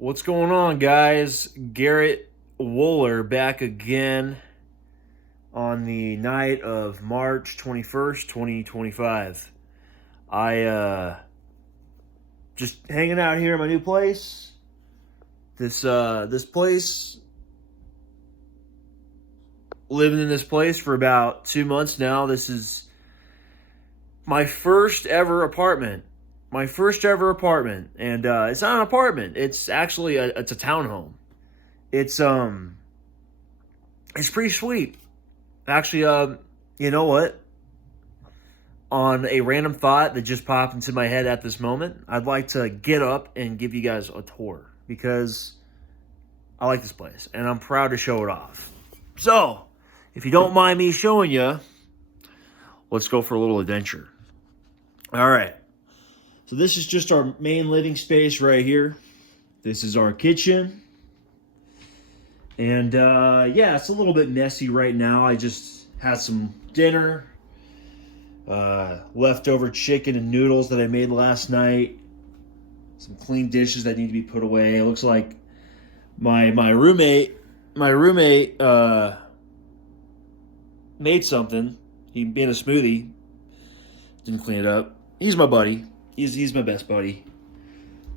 What's going on, guys? Garrett Wooler back again on the night of March 21st, 2025. I just hanging out here in my new place. This place, living in this place for about 2 months now. This is my first ever apartment. And it's not an apartment. It's actually it's a townhome. It's it's pretty sweet. Actually, you know what? On a random thought that just popped into my head at this moment, I'd like to get up and give you guys a tour because I like this place and I'm proud to show it off. So, if you don't mind me showing you, let's go for a little adventure. All right. So this is just our main living space right here. This is our kitchen. And yeah, it's a little bit messy right now. I just had some dinner. Leftover chicken and noodles that I made last night. Some clean dishes that need to be put away. It looks like my roommate made something. He made a smoothie. Didn't clean it up. He's my buddy. He's my best buddy.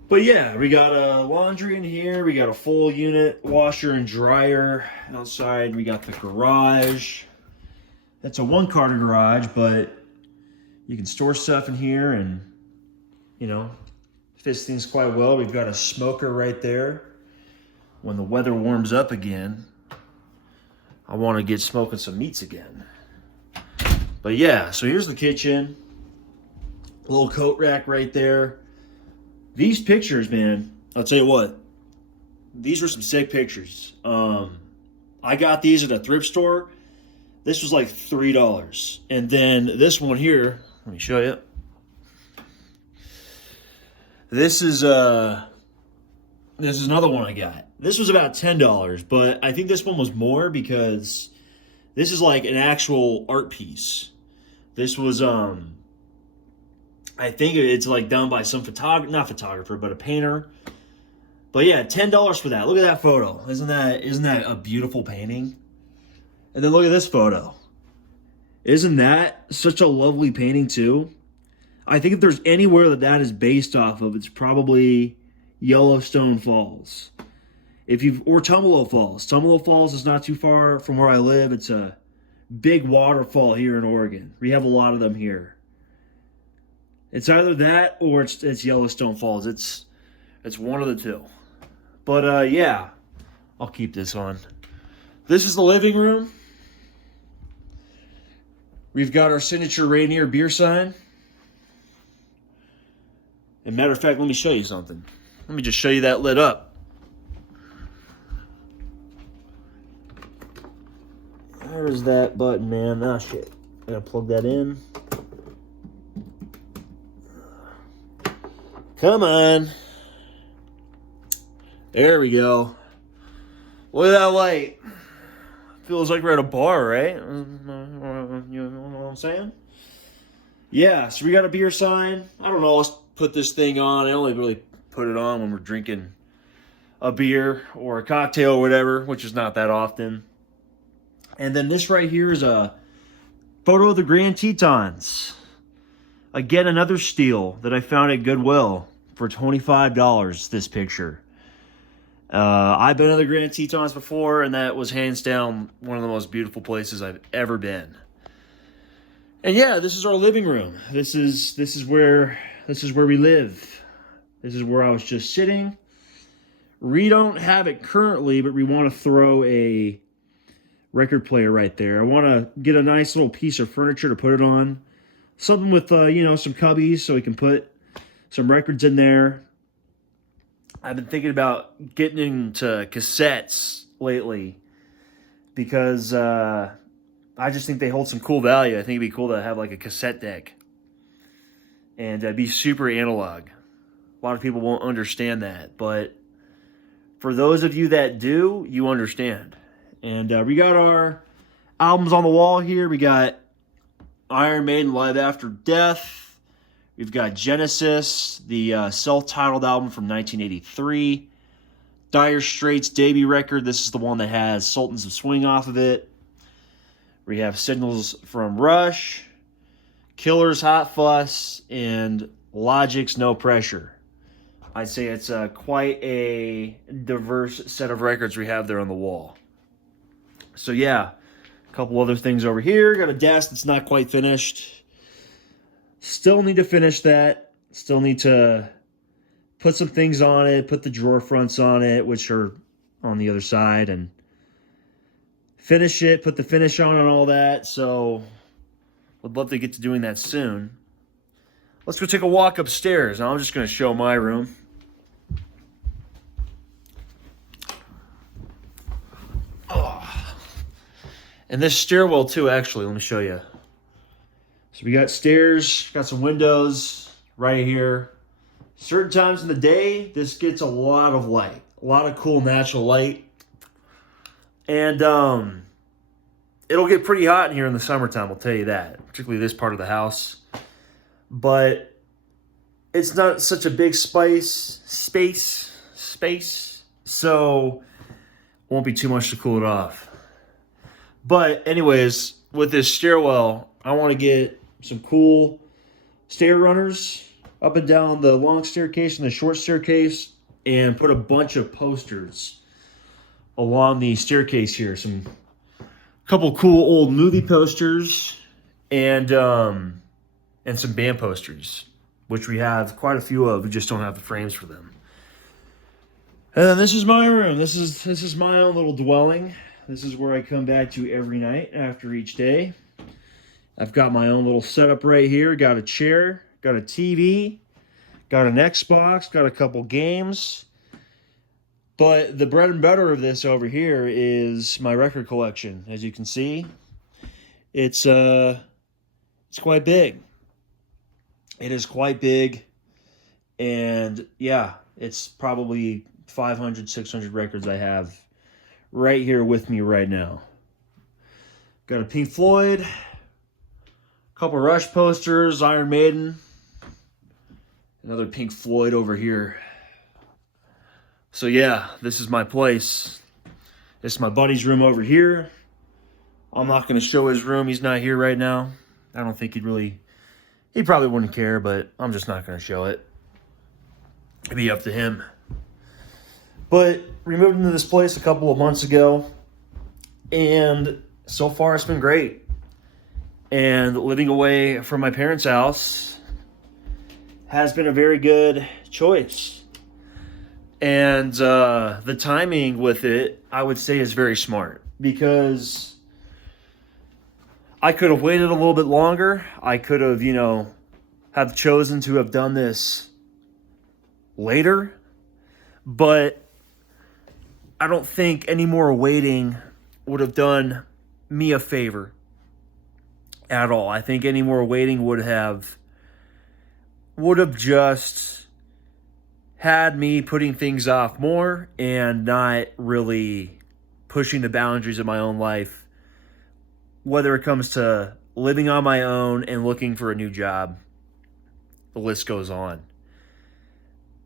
But yeah, we got laundry in here. We got a full unit washer and dryer outside. We got the garage. That's a one-car garage, but you can store stuff in here and, you know, fits things quite well. We've got a smoker right there. When the weather warms up again, I want to get smoking some meats again. But yeah, so here's the kitchen. A little coat rack right there. These pictures, man, I'll tell you what. These were some sick pictures. I got these at a thrift store. This was like $3. And then this one here, let me show you. This is another one I got. This was about $10, but I think this one was more because this is like an actual art piece. This was I think it's like done by some not photographer, but a painter. But yeah, $10 for that. Look at that photo. Isn't that a beautiful painting? And then look at this photo. Isn't that such a lovely painting too? I think if there's anywhere that is based off of, it's probably Yellowstone Falls. Or Tumalo Falls. Tumalo Falls is not too far from where I live. It's a big waterfall here in Oregon. We have a lot of them here. It's either that or it's Yellowstone Falls. It's one of the two. But yeah, I'll keep this on. This is the living room. We've got our signature Rainier beer sign. And matter of fact, let me show you something. Let me just show you that lit up. There's that button, man. Ah, shit. I gotta plug that in. Come on. There we go. Look at that light. Feels like we're at a bar, right? You know what I'm saying? Yeah, so we got a beer sign. I don't know, let's put this thing on. I only really put it on when we're drinking a beer or a cocktail or whatever, which is not that often. And then this right here is a photo of the Grand Tetons. Again, another steal that I found at Goodwill for $25, this picture. I've been to the Grand Tetons before, and that was hands down one of the most beautiful places I've ever been. And yeah, this is our living room. This is where we live. This is where I was just sitting. We don't have it currently, but we want to throw a record player right there. I want to get a nice little piece of furniture to put it on. Something with, some cubbies so we can put some records in there. I've been thinking about getting into cassettes lately because I just think they hold some cool value. I think it'd be cool to have like a cassette deck and be super analog. A lot of people won't understand that, but for those of you that do, you understand. And we got our albums on the wall here. We got Iron Maiden Live After Death. We've got Genesis, the self-titled album from 1983. Dire Straits debut record. This is the one that has Sultans of Swing off of it. We have Signals from Rush, Killer's Hot Fuss, and Logic's No Pressure. I'd say it's quite a diverse set of records we have there on the wall. So yeah, a couple other things over here. Got a desk that's not quite finished. Still need to finish that. Still need to put some things on it, put the drawer fronts on it, which are on the other side, and finish it, put the finish on and all that. So would love to get to doing that soon. Let's go take a walk upstairs. Now I'm just going to show my room. Oh. And this stairwell too, actually. Let me show you. So we got stairs, got some windows right here. Certain times in the day, this gets a lot of light. A lot of cool natural light. And it'll get pretty hot in here in the summertime, I'll tell you that. Particularly this part of the house. But it's not such a big space. So it won't be too much to cool it off. But anyways, with this stairwell, I want to get some cool stair runners up and down the long staircase and the short staircase, and put a bunch of posters along the staircase here. Some couple cool old movie posters and some band posters, which we have quite a few of. We just don't have the frames for them. And then this is my room. This is my own little dwelling. This is where I come back to every night after each day. I've got my own little setup right here. Got a chair, got a TV, got an Xbox, got a couple games. But the bread and butter of this over here is my record collection. As you can see, it's quite big. It is quite big. And yeah, it's probably 500, 600 records I have right here with me right now. Got a Pink Floyd, a couple Rush posters, Iron Maiden, another Pink Floyd over here. So yeah, this is my place. This is my buddy's room over here. I'm not going to show his room. He's not here right now. I don't think he probably wouldn't care, but I'm just not going to show it. It'd be up to him. But we moved into this place a couple of months ago, and so far it's been great. And living away from my parents' house has been a very good choice. And the timing with it, I would say, is very smart, because I could have waited a little bit longer. I could have, have chosen to have done this later, but I don't think any more waiting would have done me a favor at all. I think any more waiting would have just had me putting things off more and not really pushing the boundaries of my own life, whether it comes to living on my own and looking for a new job. The list goes on.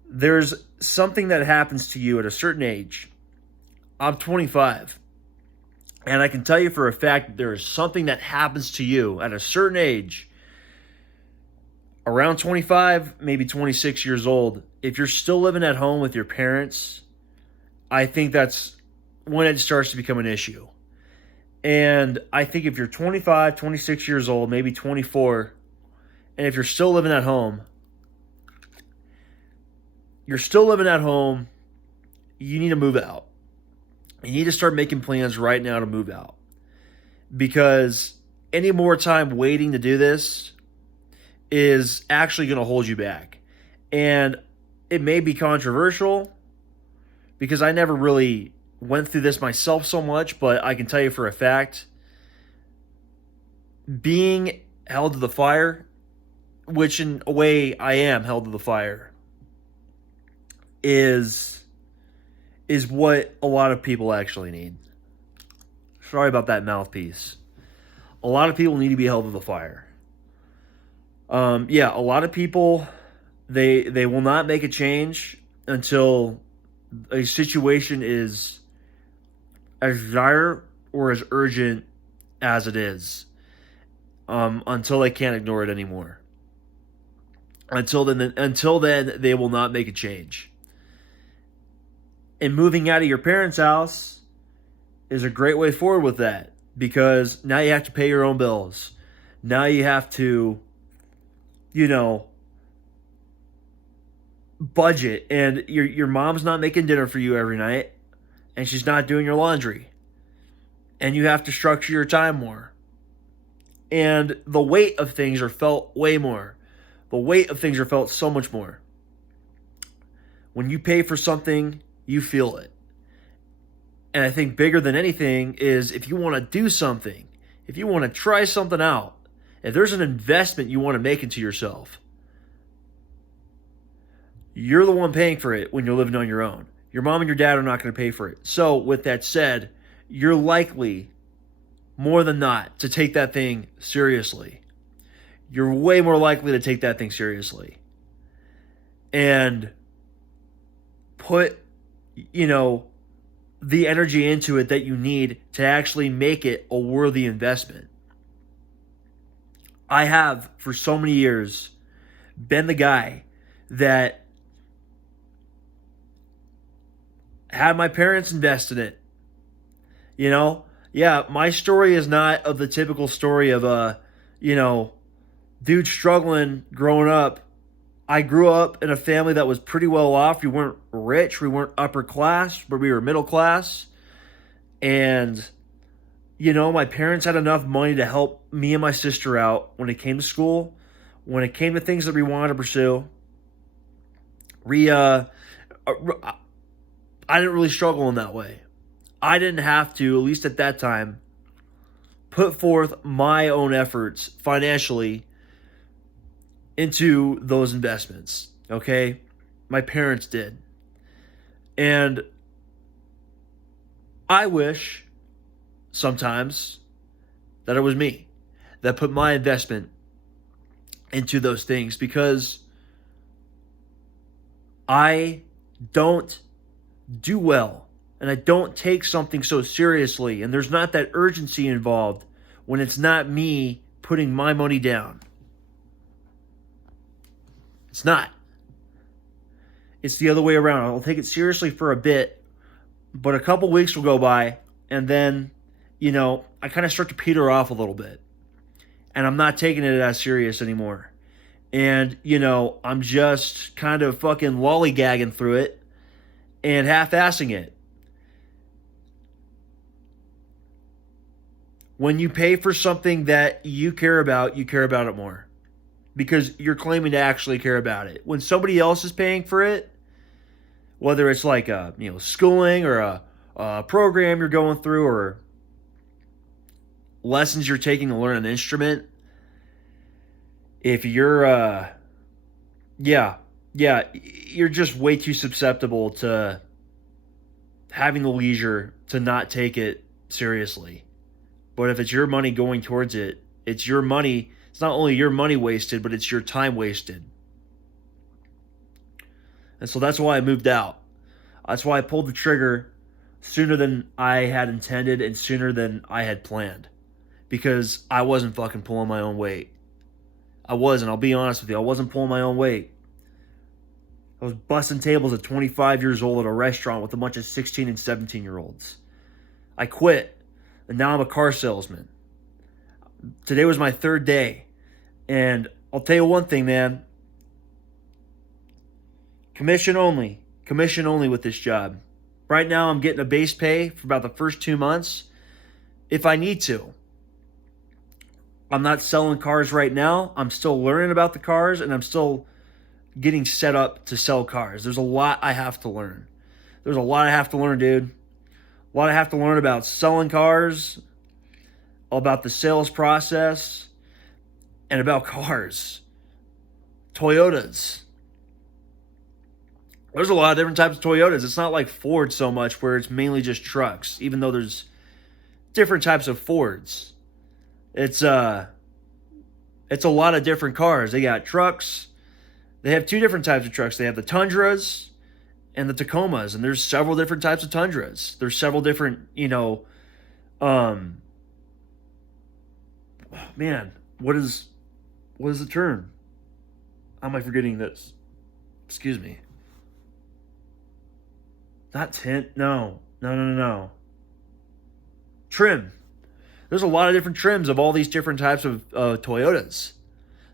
There's something that happens to you at a certain age. I'm 25. And I can tell you for a fact that there is something that happens to you at a certain age, around 25, maybe 26 years old. If you're still living at home with your parents, I think that's when it starts to become an issue. And I think if you're 25, 26 years old, maybe 24, and if you're still living at home, you need to move out. You need to start making plans right now to move out. Because any more time waiting to do this is actually going to hold you back. And it may be controversial, because I never really went through this myself so much, but I can tell you for a fact, being held to the fire, which in a way I am held to the fire, is what a lot of people actually need. Sorry about that mouthpiece. A lot of people need to be held to the fire. A lot of people, they will not make a change until a situation is as dire or as urgent as it is, until they can't ignore it anymore. Until then, they will not make a change. And moving out of your parents' house is a great way forward with that, because now you have to pay your own bills. Now you have to, you know, budget, and your mom's not making dinner for you every night, and she's not doing your laundry. And you have to structure your time more. And the weight of things are felt way more. The weight of things are felt so much more. When you pay for something, you feel it. And I think bigger than anything is, if you want to do something, if you want to try something out, if there's an investment you want to make into yourself, you're the one paying for it when you're living on your own. Your mom and your dad are not going to pay for it. So with that said, you're likely, more than not, to take that thing seriously. You're way more likely to take that thing seriously. And put, the energy into it that you need to actually make it a worthy investment. I have, for so many years, been the guy that had my parents invest in it. Yeah, my story is not of the typical story of a, dude struggling growing up. I grew up in a family that was pretty well off. We weren't rich, we weren't upper class, but we were middle class. And, my parents had enough money to help me and my sister out when it came to school, when it came to things that we wanted to pursue. I didn't really struggle in that way. I didn't have to, at least at that time, put forth my own efforts financially into those investments, okay? My parents did. And I wish sometimes that it was me that put my investment into those things, because I don't do well, and I don't take something so seriously, and there's not that urgency involved when it's not me putting my money down. It's not. It's the other way around. I'll take it seriously for a bit, but a couple weeks will go by, and then, I kind of start to peter off a little bit, and I'm not taking it as serious anymore. And, I'm just kind of fucking lollygagging through it and half-assing it. When you pay for something that you care about it more, because you're claiming to actually care about it. When somebody else is paying for it, whether it's like a schooling or a program you're going through, or lessons you're taking to learn an instrument, if you're you're just way too susceptible to having the leisure to not take it seriously. But if it's your money going towards it, it's your money. It's not only your money wasted, but it's your time wasted. And so that's why I moved out. That's why I pulled the trigger sooner than I had intended and sooner than I had planned. Because I wasn't fucking pulling my own weight. I wasn't. I'll be honest with you. I wasn't pulling my own weight. I was busting tables at 25 years old at a restaurant with a bunch of 16 and 17-year-olds. I quit, and now I'm a car salesman. Today was my third day. And I'll tell you one thing, man. Commission only. Commission only with this job. Right now, I'm getting a base pay for about the first 2 months, if I need to. I'm not selling cars right now. I'm still learning about the cars, and I'm still getting set up to sell cars. There's a lot I have to learn. There's a lot I have to learn, dude. A lot I have to learn about selling cars, about the sales process, and about cars. Toyotas. There's a lot of different types of Toyotas. It's not like Ford so much, where it's mainly just trucks, even though there's different types of Fords. It's a lot of different cars. They got trucks. They have two different types of trucks. They have the Tundras, and the Tacomas, and there's several different types of Tundras. There's several different, man, what is the term? How am I forgetting this? Excuse me. Not tint. No. Trim. There's a lot of different trims of all these different types of Toyotas.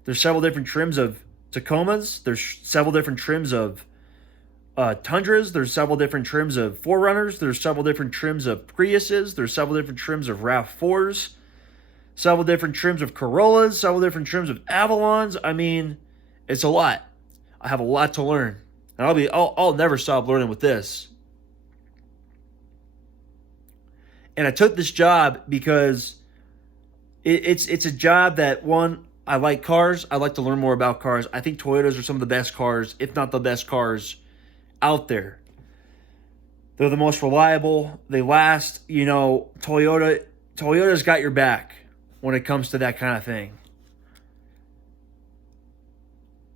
There's several different trims of Tacomas. There's several different trims of Tundras. There's several different trims of 4Runners. There's several different trims of Priuses. There's several different trims of RAV4s. Several different trims of Corollas. Several different trims of Avalons. I mean, it's a lot. I have a lot to learn. And I'll never stop learning with this. And I took this job because it's a job that, one, I like cars. I like to learn more about cars. I think Toyotas are some of the best cars, if not the best cars out there. They're the most reliable. They last. Toyota's got your back when it comes to that kind of thing.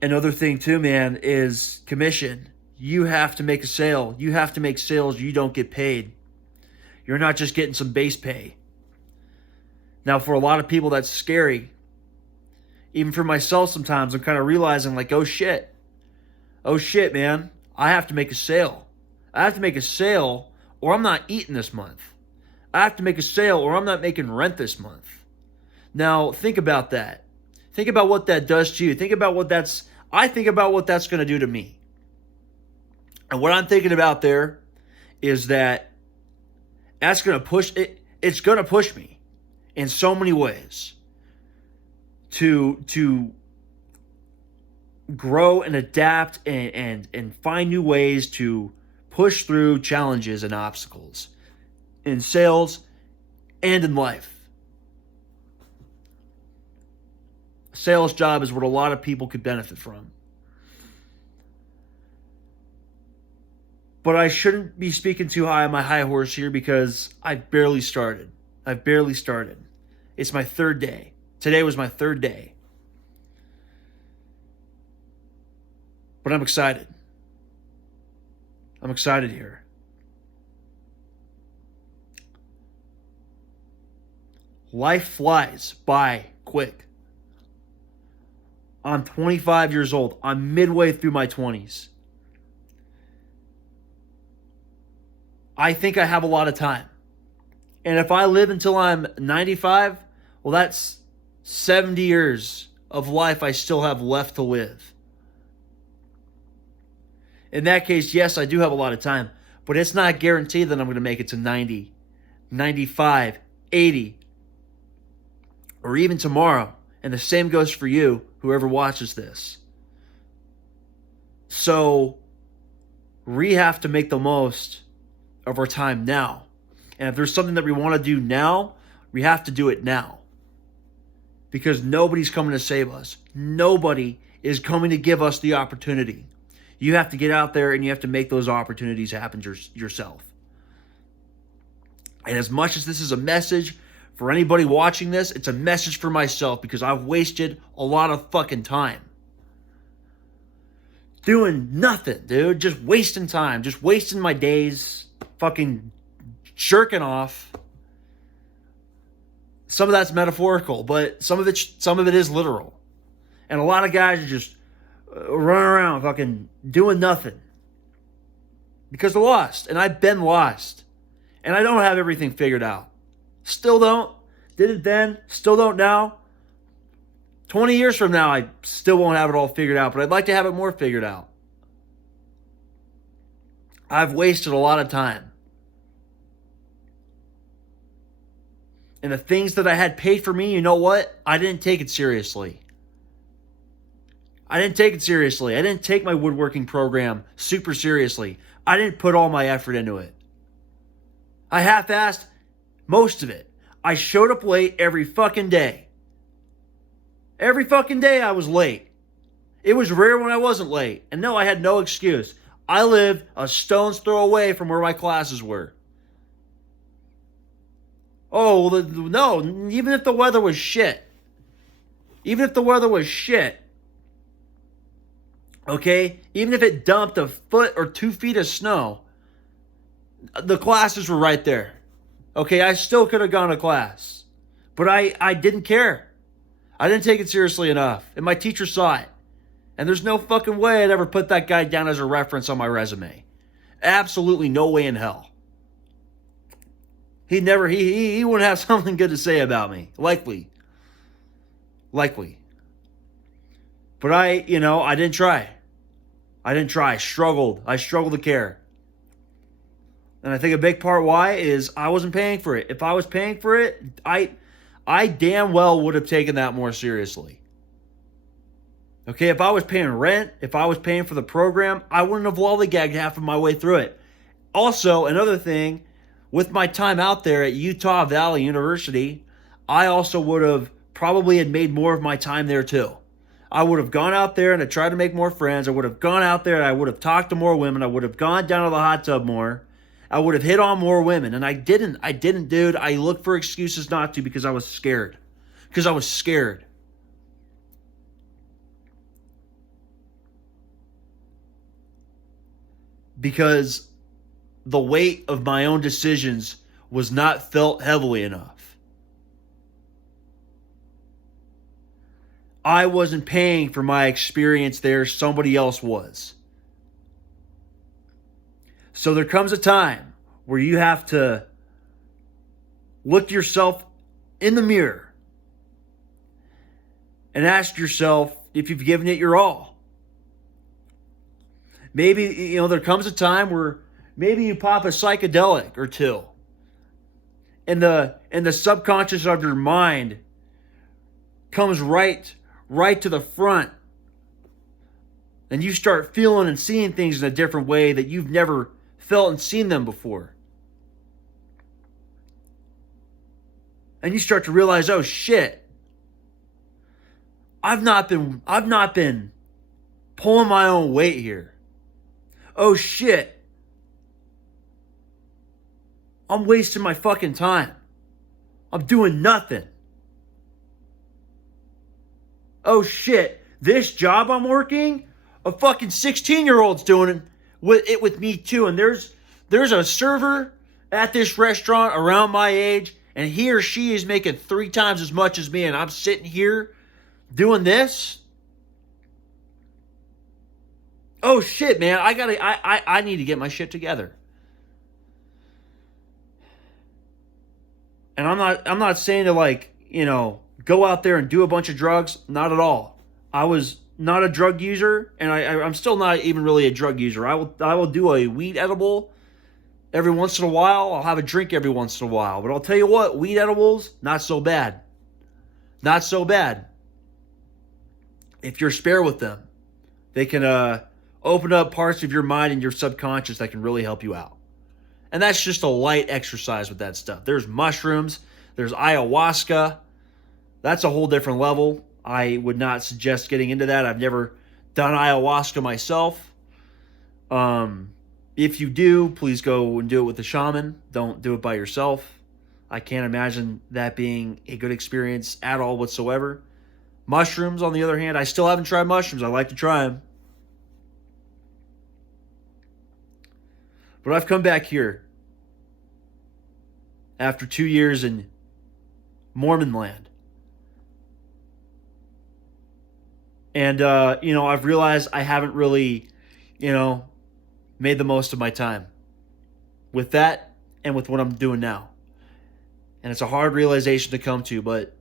Another thing too, man, is commission. You have to make a sale. You have to make sales. You don't get paid. You're not just getting some base pay. Now, for a lot of people, that's scary. Even for myself, sometimes I'm kind of realizing, like, oh shit, man, I have to make a sale. I have to make a sale, or I'm not eating this month. I have to make a sale, or I'm not making rent this month. Now, think about that. Think about what that does to you. I think about what that's going to do to me. And what I'm thinking about there is that that's going to push it. It's going to push me in so many ways to grow and adapt and find new ways to push through challenges and obstacles in sales and in life. A sales job is what a lot of people could benefit from. But I shouldn't be speaking too high on my high horse here because I've barely started. It's my third day. Today was my third day. But I'm excited. I'm excited here. Life flies by quick. I'm 25 years old. I'm midway through my 20s. I think I have a lot of time. And if I live until I'm 95, well, that's 70 years of life I still have left to live. In that case, yes, I do have a lot of time, but it's not guaranteed that I'm going to make it to 90, 95, 80, or even tomorrow. And the same goes for you, whoever watches this. So we have to make the most of our time now. And if there's something that we want to do now, we have to do it now. Because nobody's coming to save us. Nobody is coming to give us the opportunity. You have to get out there and you have to make those opportunities happen yourself. And as much as this is a message for anybody watching this, it's a message for myself because I've wasted a lot of fucking time. Doing nothing, dude. Just wasting time. Just wasting my days. Fucking jerking off. Some of that's metaphorical, but some of it is literal. And a lot of guys are just running around fucking doing nothing. Because they're lost. And I've been lost. And I don't have everything figured out. Still don't. Did it then. Still don't now. 20 years from now, I still won't have it all figured out. But I'd like to have it more figured out. I've wasted a lot of time. And the things that I had paid for me, you know what? I didn't take it seriously. I didn't take my woodworking program super seriously. I didn't put all my effort into it. I half-assed most of it. I showed up late every fucking day. Every fucking day I was late. It was rare when I wasn't late. And no, I had no excuse. I lived a stone's throw away from where my classes were. Oh, no, even if the weather was shit. Okay? Even if it dumped a foot or 2 feet of snow, the classes were right there. Okay? I still could have gone to class. But I didn't care. I didn't take it seriously enough. And my teacher saw it. And there's no fucking way I'd ever put that guy down as a reference on my resume. Absolutely no way in hell. He wouldn't have something good to say about me. Likely. But I didn't try. I struggled to care. And I think a big part why is I wasn't paying for it. If I was paying for it, I damn well would have taken that more seriously. Okay, if I was paying rent, if I was paying for the program, I wouldn't have lollygagged half of my way through it. Also, another thing, with my time out there at Utah Valley University, I also would have probably had made more of my time there too. I would have gone out there and I tried to make more friends. I would have gone out there and I would have talked to more women. I would have gone down to the hot tub more. I would have hit on more women. And I didn't, dude. I looked for excuses not to because I was scared. Because the weight of my own decisions was not felt heavily enough. I wasn't paying for my experience there, somebody else was. So there comes a time where you have to look yourself in the mirror and ask yourself if you've given it your all. Maybe, there comes a time where maybe you pop a psychedelic or two. And the subconscious of your mind comes right to the front. And you start feeling and seeing things in a different way that you've never felt and seen them before. And you start to realize, oh shit, I've not been pulling my own weight here. Oh shit, I'm wasting my fucking time. I'm doing nothing. Oh shit, this job I'm working, a fucking 16-year-old's doing it with me too. And there's a server at this restaurant around my age, and he or she is making 3 times as much as me, and I'm sitting here doing this. Oh shit, man, I need to get my shit together. And I'm not saying to go out there and do a bunch of drugs. Not at all. I was not a drug user, and I'm still not even really a drug user. I will do a weed edible every once in a while. I'll have a drink every once in a while. But I'll tell you what, weed edibles, not so bad. Not so bad. If you're spare with them, they can open up parts of your mind and your subconscious that can really help you out. And that's just a light exercise with that stuff. There's mushrooms. There's ayahuasca. That's a whole different level. I would not suggest getting into that. I've never done ayahuasca myself. If you do, please go and do it with a shaman. Don't do it by yourself. I can't imagine that being a good experience at all whatsoever. Mushrooms, on the other hand, I still haven't tried mushrooms. I like to try them. But I've come back here after 2 years in Mormon land. And, I've realized I haven't really, made the most of my time with that and with what I'm doing now. And it's a hard realization to come to, but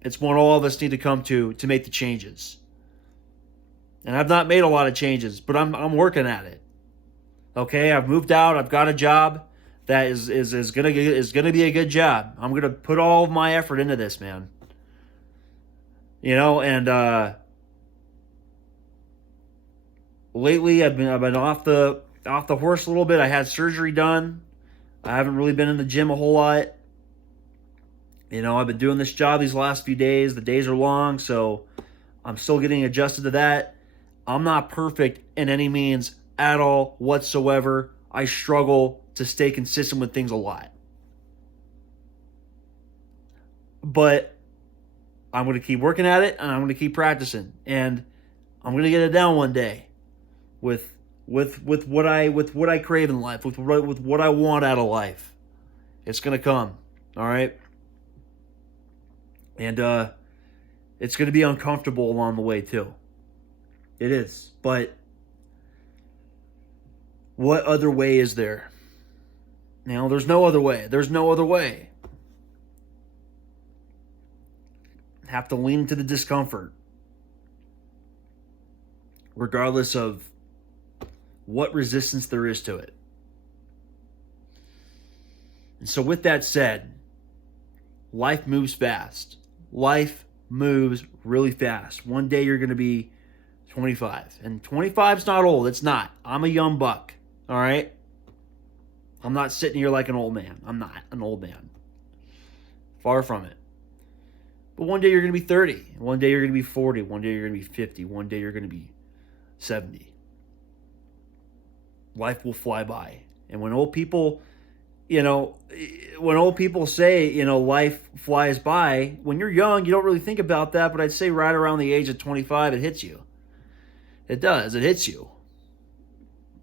it's one all of us need to come to make the changes. And I've not made a lot of changes, but I'm working at it. Okay, I've moved out. I've got a job that is gonna be a good job. I'm gonna put all of my effort into this, man. And lately I've been off the horse a little bit. I had surgery done. I haven't really been in the gym a whole lot. I've been doing this job these last few days. The days are long, so I'm still getting adjusted to that. I'm not perfect in any means at all whatsoever. I struggle to stay consistent with things a lot. But I'm going to keep working at it, and I'm going to keep practicing. And I'm gonna get it down one day with what I crave in life, with what I want out of life. It's gonna come. All right. And it's gonna be uncomfortable along the way too. It is. But what other way is there? There's no other way. There's no other way. Have to lean into the discomfort, regardless of what resistance there is to it. And so, with that said, life moves fast. Life moves really fast. One day you're going to be 25. And 25 is not old. It's not. I'm a young buck. All right? I'm not sitting here like an old man. I'm not an old man. Far from it. But one day you're going to be 30. One day you're going to be 40. One day you're going to be 50. One day you're going to be 70. Life will fly by. And when old people, say, life flies by, when you're young, you don't really think about that. But I'd say right around the age of 25, it hits you. It does. It hits you.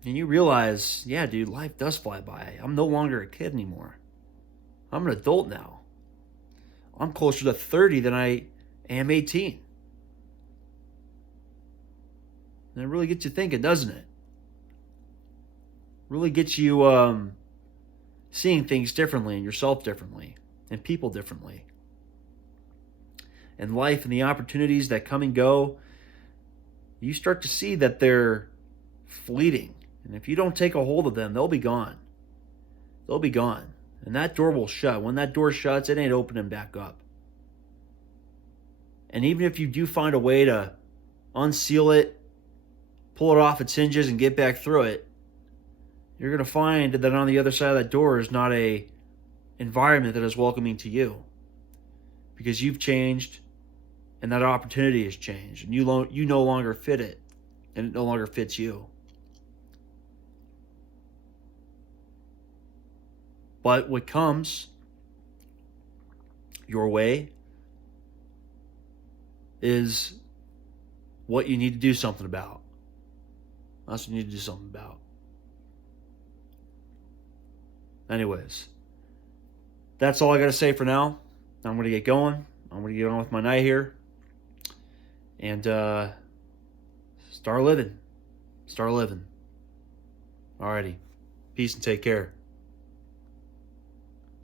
And you realize, yeah, dude, life does fly by. I'm no longer a kid anymore. I'm an adult now. I'm closer to 30 than I am 18. And it really gets you thinking, doesn't it? Really gets you seeing things differently and yourself differently and people differently. And life and the opportunities that come and go, you start to see that they're fleeting. And if you don't take a hold of them, they'll be gone. They'll be gone. And that door will shut. When that door shuts, it ain't opening back up. And even if you do find a way to unseal it, pull it off its hinges and get back through it, you're going to find that on the other side of that door is not a environment that is welcoming to you. Because you've changed and that opportunity has changed. And you no longer fit it. And it no longer fits you. But what comes your way is what you need to do something about. That's what you need to do something about. Anyways, that's all I got to say for now. I'm going to get going. I'm going to get on with my night here. And start living. Start living. Alrighty. Peace and take care.